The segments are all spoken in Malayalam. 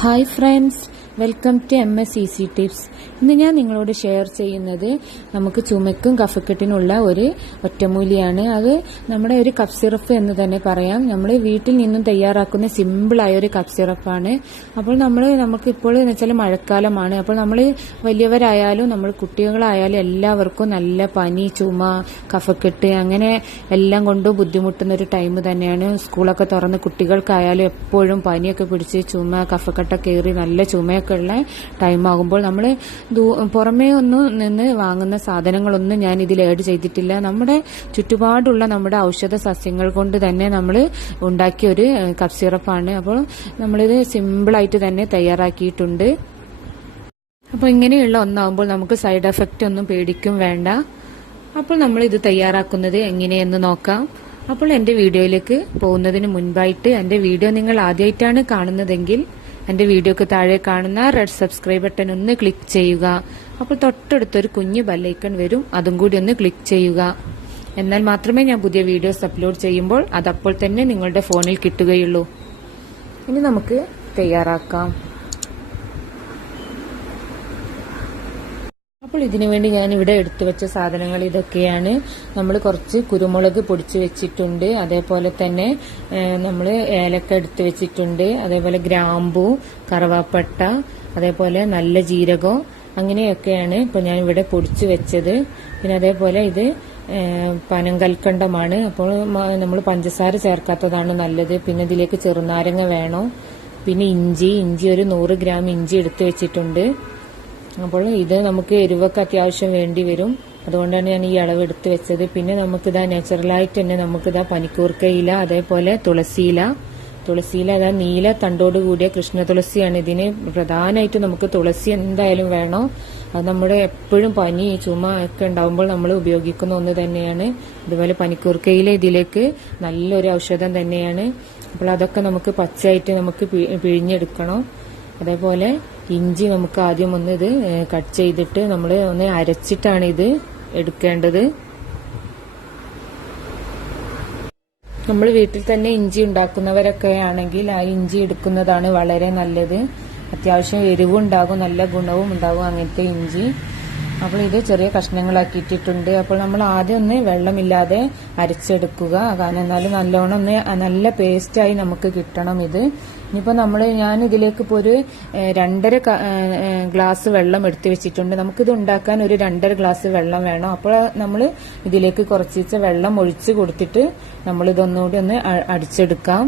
Hi friends, welcome to MS easy tips. ഇന്ന് ഞാൻ നിങ്ങളോട് ഷെയർ ചെയ്യുന്നത് നമുക്ക് ചുമയ്ക്കും കഫക്കെട്ടിനുള്ള ഒരു ഒറ്റമൂലിയാണ്. അത് നമ്മുടെ ഒരു കഫ് സിറപ്പ് എന്ന് തന്നെ പറയാം. നമ്മൾ വീട്ടിൽ നിന്നും തയ്യാറാക്കുന്ന സിമ്പിളായ ഒരു കഫ് സിറപ്പാണ്. അപ്പോൾ നമുക്കിപ്പോൾ എന്ന് വെച്ചാൽ മഴക്കാലമാണ്. അപ്പോൾ നമ്മൾ വലിയവരായാലും നമ്മൾ കുട്ടികളായാലും എല്ലാവർക്കും നല്ല പനി, ചുമ, കഫക്കെട്ട് അങ്ങനെ എല്ലാം കൊണ്ടും ബുദ്ധിമുട്ടുന്ന ഒരു ടൈം തന്നെയാണ്. സ്കൂളൊക്കെ തുറന്ന് കുട്ടികൾക്കായാലും എപ്പോഴും പനിയൊക്കെ പിടിച്ച് ചുമ, കഫക്കെട്ടൊക്കെ ഏറി നല്ല ചുമയൊക്കെ ഉള്ള ടൈം ആകുമ്പോൾ നമ്മൾ പുറമേ ഒന്നും നിന്ന് വാങ്ങുന്ന സാധനങ്ങളൊന്നും ഞാൻ ഇതിൽ ആഡ് ചെയ്തിട്ടില്ല. നമ്മുടെ ചുറ്റുപാടുള്ള നമ്മുടെ ഔഷധ സസ്യങ്ങൾ കൊണ്ട് തന്നെ നമ്മൾ ഉണ്ടാക്കിയ ഒരു കഫ് സിറപ്പാണ്. അപ്പോൾ നമ്മളിത് സിമ്പിളായിട്ട് തന്നെ തയ്യാറാക്കിയിട്ടുണ്ട്. അപ്പോൾ ഇങ്ങനെയുള്ള ഒന്നാകുമ്പോൾ നമുക്ക് സൈഡ് എഫക്റ്റ് ഒന്നും പേടിക്കും വേണ്ട. അപ്പോൾ നമ്മൾ ഇത് തയ്യാറാക്കുന്നത് എങ്ങനെയെന്ന് നോക്കാം. അപ്പോൾ എന്റെ വീഡിയോയിലേക്ക് പോകുന്നതിന് മുൻപായിട്ട് എന്റെ വീഡിയോ നിങ്ങൾ ആദ്യമായിട്ടാണ് കാണുന്നതെങ്കിൽ എന്റെ വീഡിയോക്ക് താഴെ കാണുന്ന റെഡ് സബ്സ്ക്രൈബ് ബട്ടൺ ഒന്ന് ക്ലിക്ക് ചെയ്യുക. അപ്പോൾ തൊട്ടടുത്തൊരു കുഞ്ഞു ബെല്ലൈക്കൺ വരും, അതും കൂടി ഒന്ന് ക്ലിക്ക് ചെയ്യുക. എന്നാൽ മാത്രമേ ഞാൻ പുതിയ വീഡിയോസ് അപ്ലോഡ് ചെയ്യുമ്പോൾ അതപ്പോൾ തന്നെ നിങ്ങളുടെ ഫോണിൽ കിട്ടുകയുള്ളൂ. ഇനി നമുക്ക് തയ്യാറാക്കാം. അപ്പോൾ ഇതിനു വേണ്ടി ഞാൻ ഇവിടെ എടുത്തു വെച്ച സാധനങ്ങൾ ഇതൊക്കെയാണ്. നമ്മൾ കുറച്ച് കുരുമുളക് പൊടിച്ചു വെച്ചിട്ടുണ്ട്, അതേപോലെ തന്നെ നമ്മൾ ഏലക്ക എടുത്തു വെച്ചിട്ടുണ്ട്, അതേപോലെ ഗ്രാമ്പൂ, കറുവാപ്പട്ട, അതേപോലെ നല്ല ജീരകം, അങ്ങനെയൊക്കെയാണ് ഇപ്പോൾ ഞാൻ ഇവിടെ പൊടിച്ചു വെച്ചത്. പിന്നെ അതേപോലെ ഇത് പനങ്കൽക്കണ്ടമാണ്. അപ്പോൾ നമ്മൾ പഞ്ചസാര ചേർക്കാത്തതാണ് നല്ലത്. പിന്നെ ഇതിലേക്ക് ചെറുനാരങ്ങ വേണം. പിന്നെ ഇഞ്ചി ഒരു 100 ഗ്രാം ഇഞ്ചി എടുത്തു വെച്ചിട്ടുണ്ട്. അപ്പോൾ ഇത് നമുക്ക് എരിവൊക്കെ അത്യാവശ്യം വേണ്ടി വരും, അതുകൊണ്ടാണ് ഞാൻ ഈ അളവ് എടുത്ത് വെച്ചത്. പിന്നെ നമുക്കിതാ നാച്ചുറലായിട്ട് തന്നെ നമുക്കിതാ പനിക്കൂർക്കയില, അതേപോലെ തുളസിയില അതാ നീല തണ്ടോട് കൂടിയ കൃഷ്ണ തുളസിയാണ്. ഇതിന് പ്രധാനമായിട്ട് നമുക്ക് തുളസി എന്തായാലും വേണം. അത് നമ്മുടെ എപ്പോഴും പനി, ചുമ ഒക്കെ ഉണ്ടാവുമ്പോൾ നമ്മൾ ഉപയോഗിക്കുന്ന ഒന്ന് തന്നെയാണ്. അതുപോലെ പനിക്കൂർക്കയില ഇതിലേക്ക് നല്ലൊരു ഔഷധം തന്നെയാണ്. അപ്പോൾ അതൊക്കെ നമുക്ക് പച്ചയായിട്ട് നമുക്ക് പിഴിഞ്ഞെടുക്കണം. അതേപോലെ ഇഞ്ചി നമുക്ക് ആദ്യം ഒന്ന് ഇത് കട്ട് ചെയ്തിട്ട് നമ്മൾ ഒന്ന് അരച്ചിട്ടാണ് ഇത് എടുക്കേണ്ടത്. നമ്മൾ വീട്ടിൽ തന്നെ ഇഞ്ചി ഉണ്ടാക്കുന്നവരൊക്കെ ആണെങ്കിൽ ആ ഇഞ്ചി എടുക്കുന്നതാണ് വളരെ നല്ലത്. അത്യാവശ്യം എരിവുണ്ടാകും, നല്ല ഗുണവും ഉണ്ടാകും അങ്ങനത്തെ ഇഞ്ചി. അപ്പോൾ ഇത് ചെറിയ കഷ്ണങ്ങളാക്കിയിട്ടിട്ടുണ്ട്. അപ്പോൾ നമ്മൾ ആദ്യം ഒന്ന് വെള്ളമില്ലാതെ അരച്ചെടുക്കുക, കാരണം എന്നാലും നല്ലോണം നല്ല പേസ്റ്റായി നമുക്ക് കിട്ടണം ഇത്. ഇനിയിപ്പോൾ ഞാൻ ഇതിലേക്ക് ഇപ്പോൾ ഒരു 2.5 ഗ്ലാസ് വെള്ളം എടുത്തു വെച്ചിട്ടുണ്ട്. നമുക്കിത് ഉണ്ടാക്കാൻ ഒരു 2.5 ഗ്ലാസ് വെള്ളം വേണം. അപ്പോൾ നമ്മൾ ഇതിലേക്ക് കുറച്ച് വെള്ളം ഒഴിച്ച് കൊടുത്തിട്ട് നമ്മൾ ഇതൊന്നുകൂടി ഒന്ന് അടിച്ചെടുക്കാം.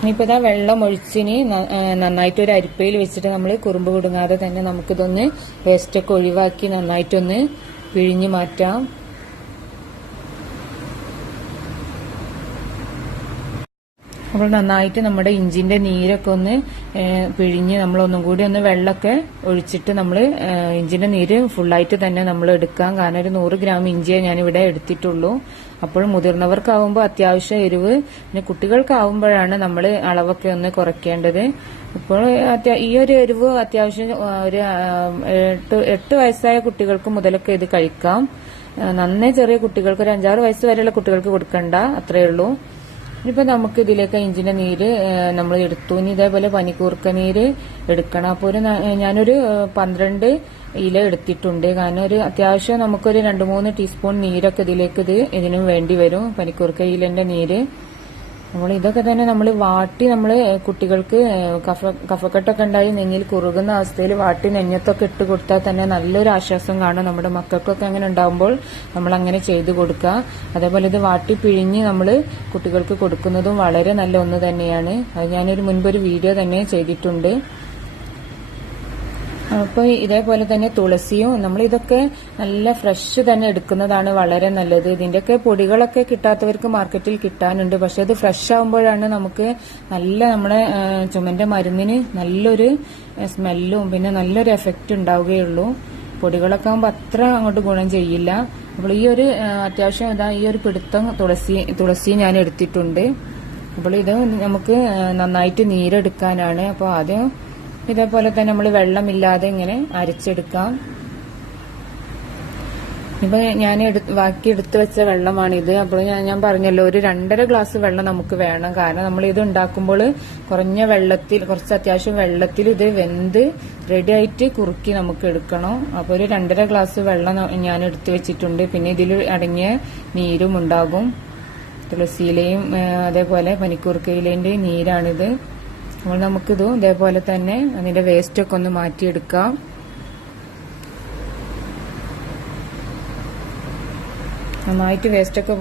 ഇനിയിപ്പോൾ ഇതാ വെള്ളം ഒഴിച്ചിന് നന്നായിട്ട് ഒരു അരിപ്പയിൽ വെച്ചിട്ട് നമ്മൾ കുറുമ്പ് കുടുങ്ങാതെ തന്നെ നമുക്കിതൊന്ന് വേസ്റ്റൊക്കെ ഒഴിവാക്കി നന്നായിട്ടൊന്ന് പിഴിഞ്ഞു മാറ്റാം. അപ്പോൾ നന്നായിട്ട് നമ്മുടെ ഇഞ്ചിന്റെ നീരൊക്കെ ഒന്ന് പിഴിഞ്ഞ് നമ്മളൊന്നും കൂടി ഒന്ന് വെള്ളമൊക്കെ ഒഴിച്ചിട്ട് നമ്മൾ ഇഞ്ചിന്റെ നീര് ഫുള്ളായിട്ട് തന്നെ നമ്മൾ എടുക്കാം. കാരണം ഒരു 100 ഗ്രാം ഇഞ്ചിയെ ഞാനിവിടെ എടുത്തിട്ടുള്ളൂ. അപ്പോൾ മുതിർന്നവർക്കാവുമ്പോൾ അത്യാവശ്യം എരിവ്, പിന്നെ കുട്ടികൾക്കാവുമ്പോഴാണ് നമ്മൾ അളവൊക്കെ ഒന്ന് കുറയ്ക്കേണ്ടത്. ഇപ്പോൾ ഈ ഒരു എരിവ് അത്യാവശ്യം ഒരു 8 വയസ്സായ കുട്ടികൾക്ക് മുതലൊക്കെ ഇത് കഴിക്കാം. നന്നേ ചെറിയ കുട്ടികൾക്ക് ഒരു 5-6 വയസ്സ് വരെയുള്ള കുട്ടികൾക്ക് കൊടുക്കണ്ട, അത്രയേ ഉള്ളൂ. ഇനിയിപ്പോൾ നമുക്ക് ഇതിലേക്ക് ഇഞ്ചിന്റെ നീര് നമ്മൾ എടുത്തു. ഇനി ഇതേപോലെ പനിക്കൂർക്ക നീര് എടുക്കണം. അപ്പോൾ ഞാനൊരു 12 ഇല എടുത്തിട്ടുണ്ട്. കാരണം ഒരു അത്യാവശ്യം നമുക്കൊരു 2-3 ടീസ്പൂൺ നീരൊക്കെ ഇതിനും വേണ്ടി വരും, പനിക്കൂർക്ക ഇലന്റെ നീര്. അപ്പോൾ ഇതൊക്കെ തന്നെ നമ്മൾ വാട്ടി കുട്ടികൾക്ക് കഫക്കെട്ടൊക്കെ ഉണ്ടായി നെഞ്ഞിൽ കുറുകുന്ന അവസ്ഥയിൽ വാട്ടി നെഞ്ഞത്തൊക്കെ ഇട്ട് കൊടുത്താൽ തന്നെ നല്ലൊരു ആശ്വാസം കാണും. നമ്മുടെ മക്കൾക്കൊക്കെ അങ്ങനെ ഉണ്ടാകുമ്പോൾ നമ്മൾ അങ്ങനെ ചെയ്തു കൊടുക്കുക. അതേപോലെ ഇത് വാട്ടി പിഴിഞ്ഞ് നമ്മൾ കുട്ടികൾക്ക് കൊടുക്കുന്നതും വളരെ നല്ല ഒന്ന് തന്നെയാണ്. അത് ഞാനൊരു മുൻപൊരു വീഡിയോ തന്നെ ചെയ്തിട്ടുണ്ട്. അപ്പോൾ ഇതേപോലെ തന്നെ തുളസിയും നമ്മൾ ഇതൊക്കെ നല്ല ഫ്രഷ് തന്നെ എടുക്കുന്നതാണ് വളരെ നല്ലത്. ഇതിന്റെയൊക്കെ പൊടികളൊക്കെ കിട്ടാത്തവർക്ക് മാർക്കറ്റിൽ കിട്ടാനുണ്ട്. പക്ഷെ ഇത് ഫ്രഷ് ആകുമ്പോഴാണ് നമുക്ക് നമ്മുടെ ചുമന്റെ മരുന്നിന് നല്ലൊരു സ്മെല്ലും പിന്നെ നല്ലൊരു എഫക്റ്റ് ഉണ്ടാവുകയുള്ളൂ. പൊടികളൊക്കെ ആകുമ്പോൾ അത്ര അങ്ങോട്ട് ഗുണം ചെയ്യില്ല. അപ്പോൾ ഈ ഒരു അത്യാവശ്യം ഈ ഒരു പിടുത്തം തുളസി ഞാൻ എടുത്തിട്ടുണ്ട്. അപ്പോൾ ഇത് നമുക്ക് നന്നായിട്ട് നീരെടുക്കാനാണ്. അപ്പോൾ ആദ്യം ഇതേപോലെ തന്നെ നമ്മൾ വെള്ളമില്ലാതെ ഇങ്ങനെ അരച്ചെടുക്കാം. ഇപ്പൊ ഞാൻ ബാക്കി എടുത്തു വെച്ച വെള്ളമാണിത്. അപ്പോൾ ഞാൻ പറഞ്ഞല്ലോ, ഒരു 2.5 ഗ്ലാസ് വെള്ളം നമുക്ക് വേണം. കാരണം നമ്മൾ ഇത് ഉണ്ടാക്കുമ്പോൾ കുറഞ്ഞ വെള്ളത്തിൽ, കുറച്ച് അത്യാവശ്യം വെള്ളത്തിൽ ഇത് വെന്ത് റെഡി ആയിട്ട് കുറുക്കി നമുക്ക് എടുക്കണം. അപ്പോൾ ഒരു 2.5 ഗ്ലാസ് വെള്ളം ഞാൻ എടുത്തു വെച്ചിട്ടുണ്ട്. പിന്നെ ഇതിൽ അടങ്ങിയ നീരും ഉണ്ടാകും. തുളസിയിലയും അതേപോലെ പനിക്കൂർക്കയിലേന്റെയും നീരാണിത്. അപ്പോൾ നമുക്കിതും ഇതേപോലെ തന്നെ അതിന്റെ വേസ്റ്റ് ഒക്കെ ഒന്ന് മാറ്റിയെടുക്കാം. നന്നായിട്ട് വേസ്റ്റൊക്കെ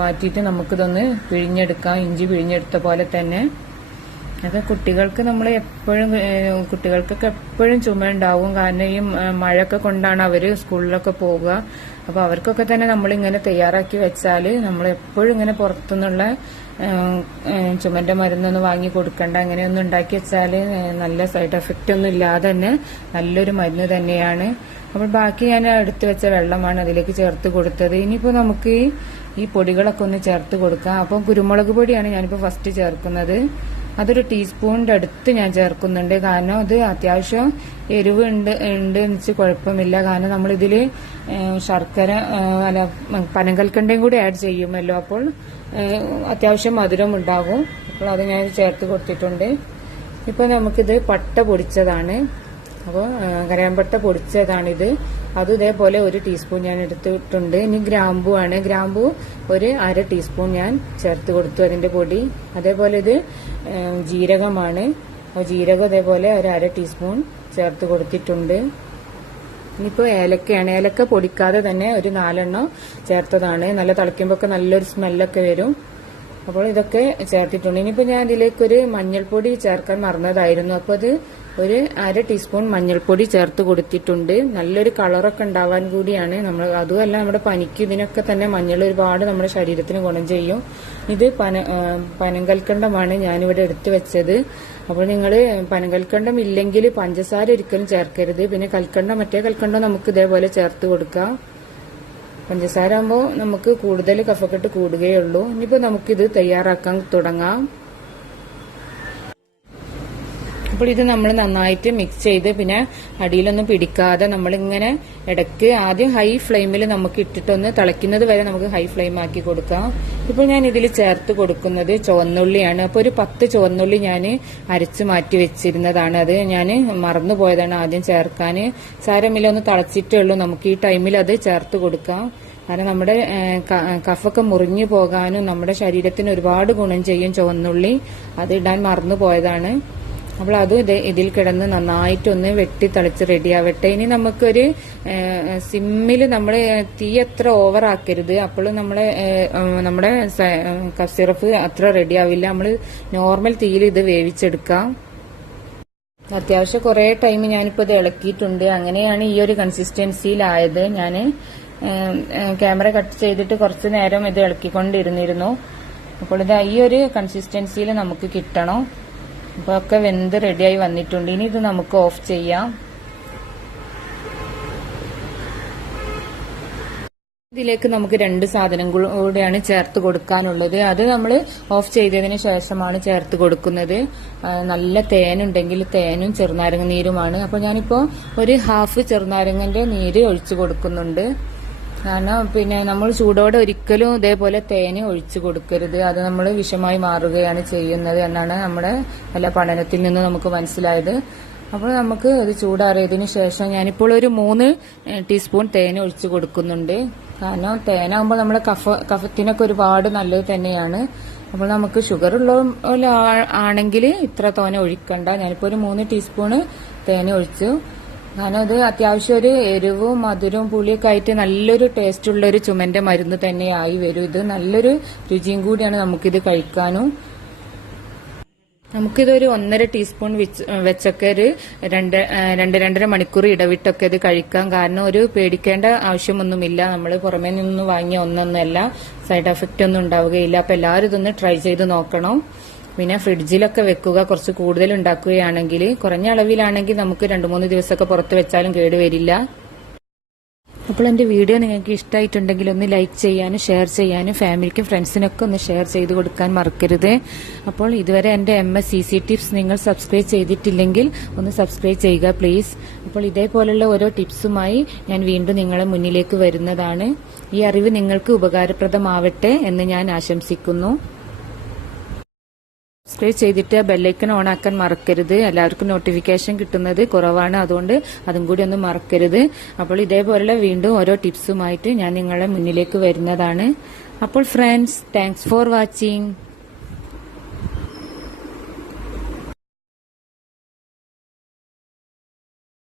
മാറ്റിയിട്ട് നമുക്കിതൊന്ന് പിഴിഞ്ഞെടുക്കാം. ഇഞ്ചി പിഴിഞ്ഞെടുത്ത പോലെ തന്നെ. അത് കുട്ടികൾക്ക് നമ്മൾ എപ്പോഴും, കുട്ടികൾക്കൊക്കെ എപ്പോഴും ചുമ ഉണ്ടാവും. കാരണം ഈ മഴയൊക്കെ കൊണ്ടാണ് അവര് സ്കൂളിലൊക്കെ പോവുക. അപ്പൊ അവർക്കൊക്കെ തന്നെ നമ്മളിങ്ങനെ തയ്യാറാക്കി വെച്ചാൽ, നമ്മൾ എപ്പോഴും ഇങ്ങനെ പുറത്തുനിന്നുള്ള ചുമന്റെ മരുന്നൊന്നും വാങ്ങി കൊടുക്കണ്ട. അങ്ങനെയൊന്നും ഉണ്ടാക്കി വെച്ചാൽ നല്ല സൈഡ് എഫക്റ്റ് ഒന്നും ഇല്ലാതെ തന്നെ നല്ലൊരു മരുന്ന് തന്നെയാണ്. അപ്പോൾ ബാക്കി ഞാൻ എടുത്തു വെച്ച വെള്ളമാണ് അതിലേക്ക് ചേർത്ത് കൊടുത്തത്. ഇനിയിപ്പോൾ നമുക്ക് ഈ പൊടികളൊക്കെ ഒന്ന് ചേർത്ത് കൊടുക്കാം. അപ്പം കുരുമുളക് പൊടിയാണ് ഞാനിപ്പോൾ ഫസ്റ്റ് ചേർക്കുന്നത്. അതൊരു ടീസ്പൂണിന്റെ അടുത്ത് ഞാൻ ചേർക്കുന്നുണ്ട്. കാരണം അത് അത്യാവശ്യം എരിവ് ഉണ്ട് വെച്ച് കുഴപ്പമില്ല. കാരണം നമ്മളിതിൽ ശർക്കര അല്ല പനങ്കൽക്കണ്ടയും കൂടി ആഡ് ചെയ്യുമല്ലോ. അപ്പോൾ അത്യാവശ്യം മധുരം ഉണ്ടാകും. അപ്പോൾ അത് ഞാൻ ചേർത്ത് കൊടുത്തിട്ടുണ്ട്. ഇപ്പൊ നമുക്കിത് പട്ട പൊടിച്ചതാണ്. അപ്പോൾ കരാമ്പട്ട പൊടിച്ചതാണിത്. അത് ഇതേപോലെ 1 ടീസ്പൂൺ ഞാൻ എടുത്തിട്ടുണ്ട്. ഇനി ഗ്രാമ്പു ആണ്. ഗ്രാമ്പു ഒരു 1/2 ടീസ്പൂൺ ഞാൻ ചേർത്ത് കൊടുത്തു അതിന്റെ പൊടി. അതേപോലെ ഇത് ജീരകമാണ്. ജീരകം ഇതേപോലെ ഒരു 1/2 ടീസ്പൂൺ ചേർത്ത് കൊടുത്തിട്ടുണ്ട്. ഇനിയിപ്പോൾ ഏലക്കയാണ്. ഏലക്ക പൊടിക്കാതെ തന്നെ ഒരു 4 ചേർത്തതാണ്. നല്ല തിളയ്ക്കുമ്പോൾ ഒക്കെ നല്ലൊരു സ്മെല്ലൊക്കെ വരും. അപ്പോൾ ഇതൊക്കെ ചേർത്തിട്ടുണ്ട്. ഇനിയിപ്പോൾ ഞാൻ ഇതിലേക്കൊരു മഞ്ഞൾപ്പൊടി ചേർക്കാൻ മറന്നതായിരുന്നു. അപ്പോൾ അത് ഒരു 1/2 ടീസ്പൂൺ മഞ്ഞൾപ്പൊടി ചേർത്ത് കൊടുത്തിട്ടുണ്ട്. നല്ലൊരു കളറൊക്കെ ഉണ്ടാവാൻ കൂടിയാണ്. നമ്മൾ അതുമല്ല, നമ്മുടെ പനിക്ക് ഇതിനൊക്കെ തന്നെ മഞ്ഞൾ ഒരുപാട് നമ്മുടെ ശരീരത്തിന് ഗുണം ചെയ്യും. ഇത് പനങ്കൽക്കണ്ടമാണ് ഞാനിവിടെ എടുത്തു വെച്ചത്. അപ്പോൾ നിങ്ങൾ പനങ്കൽക്കണ്ടം ഇല്ലെങ്കിൽ പഞ്ചസാര ഒരിക്കലും ചേർക്കരുത്. പിന്നെ കൽക്കണ്ടം, മറ്റേ കൽക്കണ്ടം നമുക്ക് ഇതേപോലെ ചേർത്ത് കൊടുക്കാം. പഞ്ചസാര ആകുമ്പോൾ നമുക്ക് കൂടുതൽ കഫക്കെട്ട് കൂടുകയുള്ളൂ. ഇനിയിപ്പോൾ നമുക്കിത് തയ്യാറാക്കാൻ തുടങ്ങാം. അപ്പോൾ ഇത് നമ്മൾ നന്നായിട്ട് മിക്സ് ചെയ്ത്, പിന്നെ അടിയിലൊന്നും പിടിക്കാതെ നമ്മളിങ്ങനെ ഇടയ്ക്ക് ആദ്യം ഹൈ ഫ്ലെയിമിൽ നമുക്ക് ഇട്ടിട്ടൊന്ന് തിളയ്ക്കുന്നത് വരെ നമുക്ക് ഹൈ ഫ്ലെയിം ആക്കി കൊടുക്കാം. ഇപ്പോൾ ഞാൻ ഇതിൽ ചേർത്ത് കൊടുക്കുന്നത് ചുവന്നുള്ളിയാണ്. അപ്പോൾ ഒരു 10 ചുവന്നുള്ളി ഞാൻ അരച്ച് മാറ്റി വെച്ചിരുന്നതാണ്. അത് ഞാൻ മറന്നുപോയതാണ് ആദ്യം ചേർക്കാൻ. സാരമില്ല, ഒന്ന് തിളച്ചിട്ടേ ഉള്ളൂ. നമുക്ക് ഈ ടൈമിൽ അത് ചേർത്ത് കൊടുക്കാം. കാരണം നമ്മുടെ കഫൊക്കെ മുറിഞ്ഞു പോകാനും നമ്മുടെ ശരീരത്തിന് ഒരുപാട് ഗുണം ചെയ്യും ചുവന്നുള്ളി. അത് ഇടാൻ മറന്നുപോയതാണ്. അപ്പോൾ അതും ഇതിൽ കിടന്ന് നന്നായിട്ടൊന്ന് വെട്ടി തിളച്ച് റെഡിയാവട്ടെ. ഇനി നമുക്കൊരു സിമ്മിൽ നമ്മൾ തീ അത്ര ഓവർ ആക്കരുത്. അപ്പോൾ നമ്മുടെ കഫ് സിറപ്പ് അത്ര റെഡിയാവില്ല. നമ്മൾ നോർമൽ തീയിൽ ഇത് വേവിച്ചെടുക്കാം. അത്യാവശ്യം കുറെ ടൈം ഞാനിപ്പോൾ ഇത് ഇളക്കിയിട്ടുണ്ട്. അങ്ങനെയാണ് ഈ ഒരു കൺസിസ്റ്റൻസിയിലായത്. ഞാൻ ക്യാമറ കട്ട് ചെയ്തിട്ട് കുറച്ചു നേരം ഇത് ഇളക്കിക്കൊണ്ടിരുന്നിരുന്നു. അപ്പോൾ ഇത് ഈ ഒരു കൺസിസ്റ്റൻസിയിൽ നമുക്ക് കിട്ടണം. അപ്പോൾ ഒക്കെ വെന്ത് റെഡിയായി വന്നിട്ടുണ്ട്. ഇനി ഇത് നമുക്ക് ഓഫ് ചെയ്യാം. ഇതിലേക്ക് നമുക്ക് 2 സാധനം കൂടെയാണ് ചേർത്ത് കൊടുക്കാനുള്ളത്. അത് നമ്മൾ ഓഫ് ചെയ്തതിന് ശേഷമാണ് ചേർത്ത് കൊടുക്കുന്നത്. നല്ല തേനുണ്ടെങ്കിൽ തേനും ചെറുനാരങ്ങ നീരുമാണ്. അപ്പോൾ ഞാനിപ്പോൾ ഒരു 1/2 ചെറുനാരങ്ങന്റെ നീര് ഒഴിച്ചു കൊടുക്കുന്നുണ്ട്. കാരണം പിന്നെ നമ്മൾ ചൂടോടെ ഒരിക്കലും ഇതേപോലെ തേന് ഒഴിച്ചു കൊടുക്കരുത്. അത് നമ്മൾ വിഷമായി മാറുകയാണ് ചെയ്യുന്നത് എന്നാണ് നമ്മുടെ എല്ലാ പഠനത്തിൽ നിന്ന് നമുക്ക് മനസ്സിലായത്. അപ്പോൾ നമുക്ക് അത് ചൂടാറിയതിനു ശേഷം ഞാനിപ്പോൾ ഒരു 3 ടീസ്പൂൺ തേൻ ഒഴിച്ചു കൊടുക്കുന്നുണ്ട്. കാരണം തേനാകുമ്പോൾ നമ്മുടെ കഫത്തിനൊക്കെ ഒരുപാട് നല്ലത് തന്നെയാണ്. അപ്പോൾ നമുക്ക് ഷുഗർ ഉള്ള ആണെങ്കിൽ ഇത്ര തോനെ ഒഴിക്കണ്ട. ഞാനിപ്പോൾ ഒരു 3 ടീസ്പൂണ് തേൻ ഒഴിച്ചു. കാരണം അത് അത്യാവശ്യം ഒരു എരിവും മധുരവും പുളിയൊക്കെ ആയിട്ട് നല്ലൊരു ടേസ്റ്റ് ഉള്ള ഒരു ചുമന്റെ മരുന്ന് തന്നെയായി വരും. ഇത് നല്ലൊരു രുചിയും കൂടിയാണ് നമുക്കിത് കഴിക്കാനും. നമുക്കിതൊരു 1.5 ടീസ്പൂൺ വെച്ചൊക്കെ ഒരു 2-2.5 മണിക്കൂർ ഇടവിട്ടൊക്കെ ഇത് കഴിക്കാം. കാരണം ഒരു പേടിക്കേണ്ട ആവശ്യമൊന്നുമില്ല. നമ്മൾ പുറമേ നിന്ന് വാങ്ങിയ ഒന്നൊന്നല്ല, സൈഡ് എഫക്റ്റ് ഒന്നും ഉണ്ടാവുകയില്ല. അപ്പൊ എല്ലാവരും ഇതൊന്ന് ട്രൈ ചെയ്ത് നോക്കണം. പിന്നെ ഫ്രിഡ്ജിലൊക്കെ വെക്കുക. കുറച്ച് കൂടുതൽ ഉണ്ടാക്കുകയാണെങ്കിൽ, കുറഞ്ഞ അളവിലാണെങ്കിൽ നമുക്ക് 2-3 ദിവസമൊക്കെ പുറത്ത് വെച്ചാലും കേടുവരില്ല. അപ്പോൾ എൻ്റെ വീഡിയോ നിങ്ങൾക്ക് ഇഷ്ടമായിട്ടുണ്ടെങ്കിൽ ഒന്ന് ലൈക്ക് ചെയ്യാനും ഷെയർ ചെയ്യാനും ഫാമിലിക്കും ഫ്രണ്ട്സിനൊക്കെ ഒന്ന് ഷെയർ ചെയ്ത് കൊടുക്കാൻ മറക്കരുത്. അപ്പോൾ ഇതുവരെ എൻ്റെ MSCC ടിപ്സ് നിങ്ങൾ സബ്സ്ക്രൈബ് ചെയ്തിട്ടില്ലെങ്കിൽ ഒന്ന് സബ്സ്ക്രൈബ് ചെയ്യുക പ്ലീസ്. അപ്പോൾ ഇതേപോലുള്ള ഓരോ ടിപ്സുമായി ഞാൻ വീണ്ടും നിങ്ങളെ മുന്നിലേക്ക് വരുന്നതാണ്. ഈ അറിവ് നിങ്ങൾക്ക് ഉപകാരപ്രദമാവട്ടെ എന്ന് ഞാൻ ആശംസിക്കുന്നു. സബ്സ്ക്രൈബ് ചെയ്തിട്ട് ബെല്ലൈക്കൺ ഓൺ ആക്കാൻ മറക്കരുത്. എല്ലാവർക്കും നോട്ടിഫിക്കേഷൻ കിട്ടുന്നത് കുറവാണ്, അതുകൊണ്ട് അതും കൂടി ഒന്ന് മറക്കരുത്. അപ്പോൾ ഇതേപോലുള്ള വീണ്ടും ഓരോ ടിപ്സുമായിട്ട് ഞാൻ നിങ്ങളുടെ മുന്നിലേക്ക് വരുന്നതാണ്. അപ്പോൾ ഫ്രണ്ട്സ്, താങ്ക്സ് ഫോർ വാച്ചിങ്.